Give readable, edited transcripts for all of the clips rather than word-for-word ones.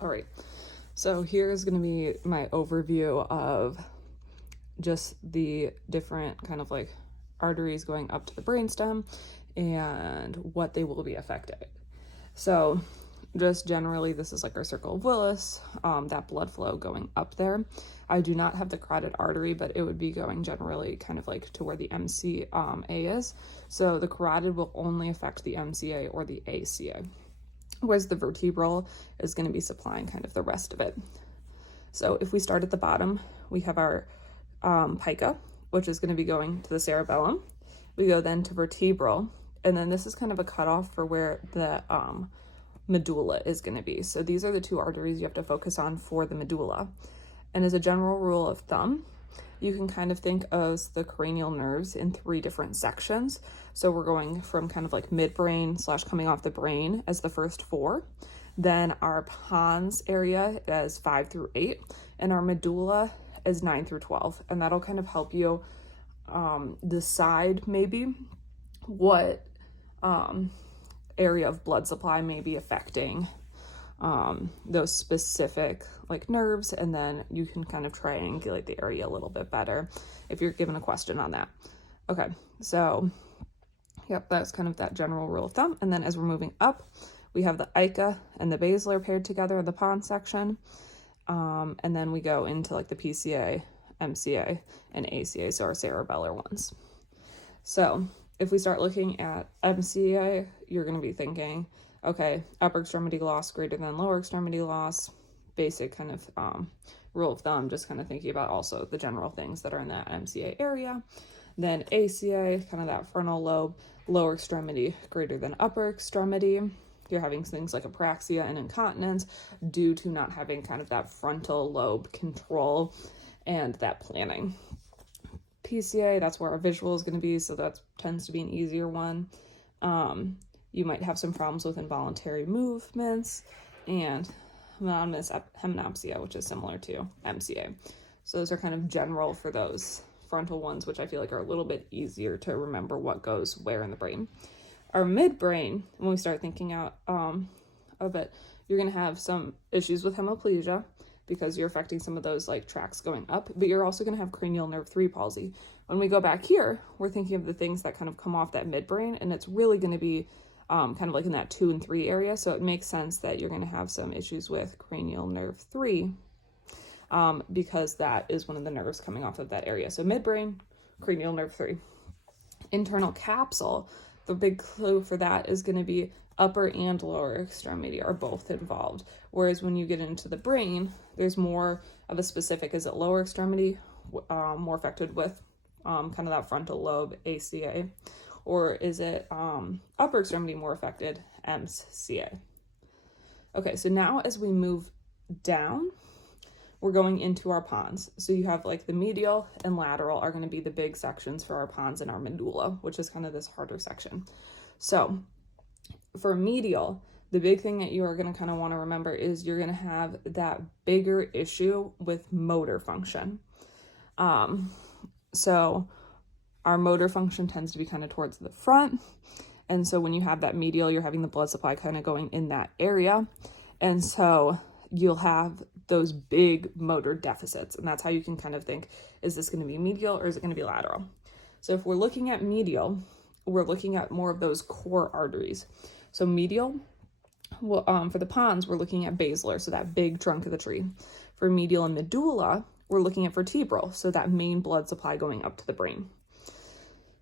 All right, so here's going to be my overview of just the different kind of like arteries going up to the brainstem and what they will be affected. So just generally, this is like our circle of Willis, that blood flow going up there. I do not have the carotid artery, but it would be going generally kind of like to where the MCA is. So the carotid will only affect the MCA or the ACA, whereas the vertebral is going to be supplying kind of the rest of it. So if we start at the bottom, we have our pica, which is going to be going to the cerebellum. We go then to vertebral, and then this is kind of a cutoff for where the medulla is going to be. So these are the two arteries you have to focus on for the medulla. And as a general rule of thumb, you can kind of think of the cranial nerves in 3 different sections. So we're going from kind of like midbrain / coming off the brain as the first 4. Then our pons area as 5 through 8, and our medulla as 9 through 12. And that'll kind of help you decide maybe what area of blood supply may be affecting those specific like nerves, and then you can kind of triangulate the area a little bit better if you're given a question on that. Okay, so yep, that's kind of that general rule of thumb. And then as we're moving up, we have the ICA and the basilar paired together in the pons section, and then we go into like the PCA, MCA, and ACA, so our cerebellar ones. So if we start looking at MCA, you're going to be thinking, okay, upper extremity loss greater than lower extremity loss, basic kind of rule of thumb, just kind of thinking about also the general things that are in that MCA area. Then ACA, kind of that frontal lobe, lower extremity greater than upper extremity. You're having things like apraxia and incontinence due to not having kind of that frontal lobe control and that planning. PCA, that's where our visual is going to be, so that tends to be an easier one. You might have some problems with involuntary movements, and monotonous hemoptysia, which is similar to MCA. So those are kind of general for those frontal ones, which I feel like are a little bit easier to remember what goes where in the brain. Our midbrain, when we start thinking out of it, you're going to have some issues with hemiplegia because you're affecting some of those like tracts going up, but you're also going to have cranial nerve 3 palsy. When we go back here, we're thinking of the things that kind of come off that midbrain, and it's really going to be kind of like in that 2 and 3 area. So it makes sense that you're going to have some issues with cranial nerve 3 because that is one of the nerves coming off of that area. So midbrain, cranial nerve 3. Internal capsule, the big clue for that is going to be upper and lower extremity are both involved. Whereas when you get into the brain, there's more of a specific, is it lower extremity more affected with kind of that frontal lobe, ACA, or is it upper extremity more affected, MCA? Okay, so now as we move down, we're going into our pons. So you have like the medial and lateral are going to be the big sections for our pons and our medulla, which is kind of this harder section. So for medial, the big thing that you are going to kind of want to remember is you're going to have that bigger issue with motor function. So our motor function tends to be kind of towards the front. And so when you have that medial, you're having the blood supply kind of going in that area. And so you'll have those big motor deficits. And that's how you can kind of think, is this going to be medial or is it going to be lateral? So if we're looking at medial, we're looking at more of those core arteries. So medial, well, for the pons, we're looking at basilar, so that big trunk of the tree. For medial and medulla, we're looking at vertebral, so that main blood supply going up to the brain.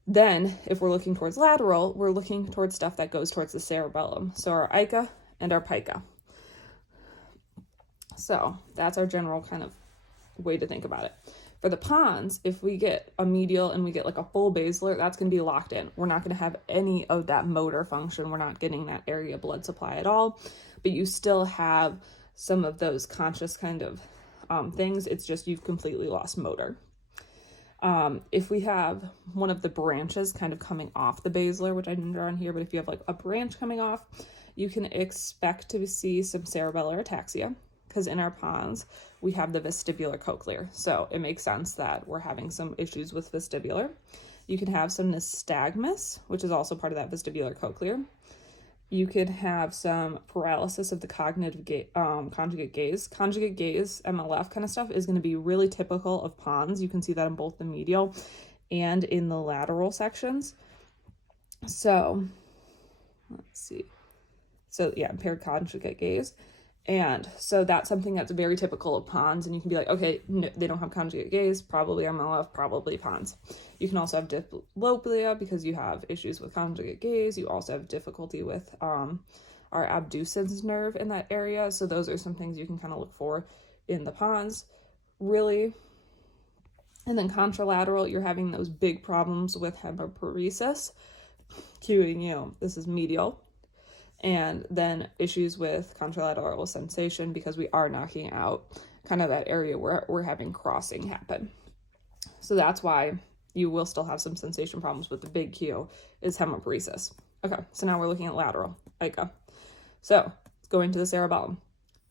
Then, if we're looking towards lateral, we're looking towards stuff that goes towards the cerebellum, so our ICA and our pica. So that's our general kind of way to think about it. For the pons, if we get a medial and we get like a full basilar, that's going to be locked in. We're not going to have any of that motor function. We're not getting that area blood supply at all, but you still have some of those conscious kind of things. It's just you've completely lost motor. If we have one of the branches kind of coming off the basilar, which I didn't draw on here, but if you have like a branch coming off, you can expect to see some cerebellar ataxia, because in our pons, we have the vestibular cochlear. So it makes sense that we're having some issues with vestibular. You can have some nystagmus, which is also part of that vestibular cochlear. You could have some paralysis of the cognitive conjugate gaze. Conjugate gaze, MLF kind of stuff, is going to be really typical of PONS. You can see that in both the medial and in the lateral sections. So let's see. So yeah, impaired conjugate gaze. And so that's something that's very typical of PONS, and you can be like, okay, no, they don't have conjugate gaze, probably MLF, probably PONS. You can also have diplopia because you have issues with conjugate gaze. You also have difficulty with our abducens nerve in that area. So those are some things you can kind of look for in the PONS, really. And then contralateral, you're having those big problems with hemiparesis, cueing you, this is medial. And then issues with contralateral sensation because we are knocking out kind of that area where we're having crossing happen. So that's why you will still have some sensation problems with the big Q is hemiparesis. Okay, so now we're looking at lateral, ICA. So going to the cerebellum,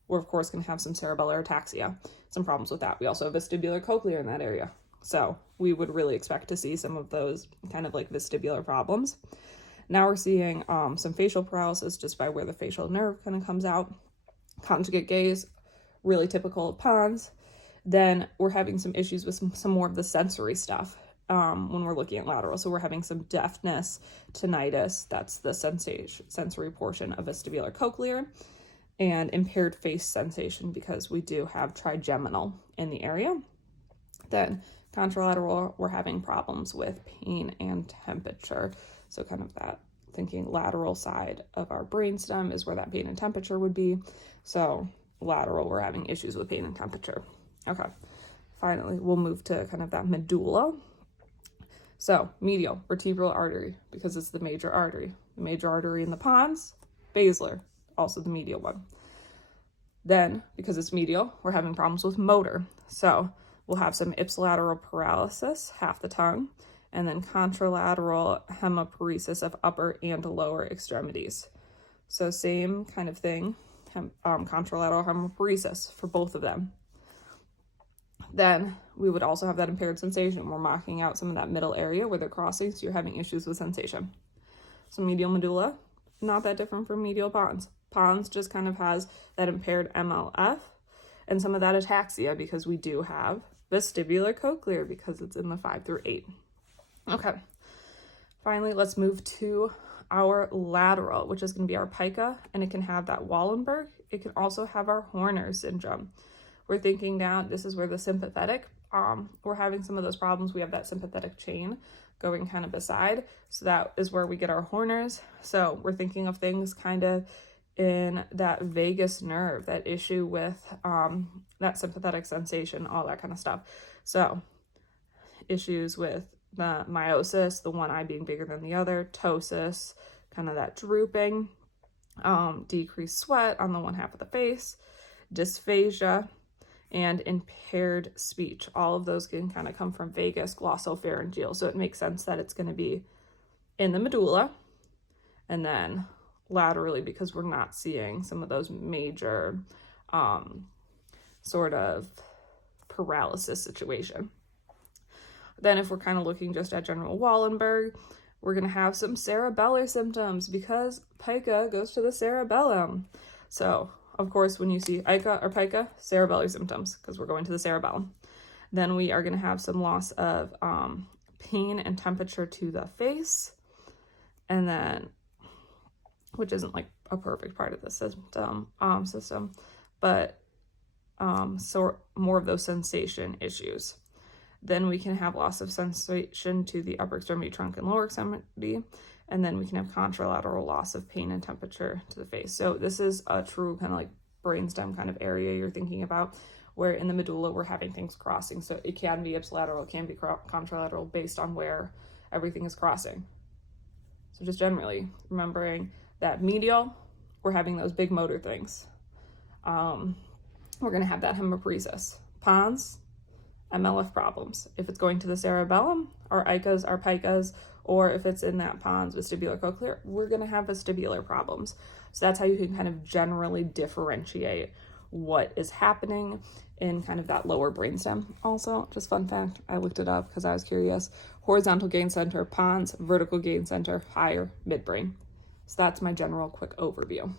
we're of course going to have some cerebellar ataxia, some problems with that. We also have vestibular cochlear in that area. So we would really expect to see some of those kind of like vestibular problems. Now we're seeing some facial paralysis just by where the facial nerve kind of comes out. Conjugate gaze, really typical of PONS. Then we're having some issues with some more of the sensory stuff when we're looking at lateral. So we're having some deafness, tinnitus, that's the sensory portion of vestibular cochlear, and impaired face sensation because we do have trigeminal in the area. Then contralateral, we're having problems with pain and temperature. So kind of that thinking lateral side of our brainstem is where that pain and temperature would be. So lateral, we're having issues with pain and temperature. Okay, finally, we'll move to kind of that medulla. So medial, vertebral artery, because it's the major artery. The major artery in the PONS, basilar, also the medial one. Then, because it's medial, we're having problems with motor. So we'll have some ipsilateral paralysis, half the tongue, and then contralateral hemiparesis of upper and lower extremities. So same kind of thing, contralateral hemiparesis for both of them. Then we would also have that impaired sensation. We're marking out some of that middle area where they're crossing, so you're having issues with sensation. So medial medulla, not that different from medial PONS. PONS just kind of has that impaired MLF and some of that ataxia because we do have vestibular cochlear because it's in the 5 through 8. Okay, finally, let's move to our lateral, which is going to be our pica, and it can have that Wallenberg. It can also have our Horner syndrome. We're thinking down, this is where the sympathetic, we're having some of those problems. We have that sympathetic chain going kind of beside, so that is where we get our Horners. So we're thinking of things kind of in that vagus nerve, that issue with that sympathetic sensation, all that kind of stuff. So issues with the meiosis, the one eye being bigger than the other, ptosis, kind of that drooping, decreased sweat on the one half of the face, dysphagia, and impaired speech. All of those can kind of come from vagus, glossopharyngeal. So it makes sense that it's going to be in the medulla and then laterally because we're not seeing some of those major sort of paralysis situation. Then if we're kind of looking just at general Wallenberg, we're going to have some cerebellar symptoms because pica goes to the cerebellum. So, of course, when you see ICA or pica, cerebellar symptoms because we're going to the cerebellum. Then we are going to have some loss of pain and temperature to the face. And then, which isn't like a perfect part of the system, but so more of those sensation issues. Then we can have loss of sensation to the upper extremity, trunk, and lower extremity. And then we can have contralateral loss of pain and temperature to the face. So this is a true kind of like brainstem kind of area you're thinking about, where in the medulla we're having things crossing. So it can be ipsilateral, it can be contralateral based on where everything is crossing. So just generally remembering that medial, we're having those big motor things. We're going to have that hemiparesis. PONS, MLF problems. If it's going to the cerebellum, our ICAs, our picas, or if it's in that PONS, vestibular cochlear, we're going to have vestibular problems. So that's how you can kind of generally differentiate what is happening in kind of that lower brainstem. Also, just fun fact, I looked it up because I was curious. Horizontal gain center, PONS, vertical gain center, higher midbrain. So that's my general quick overview.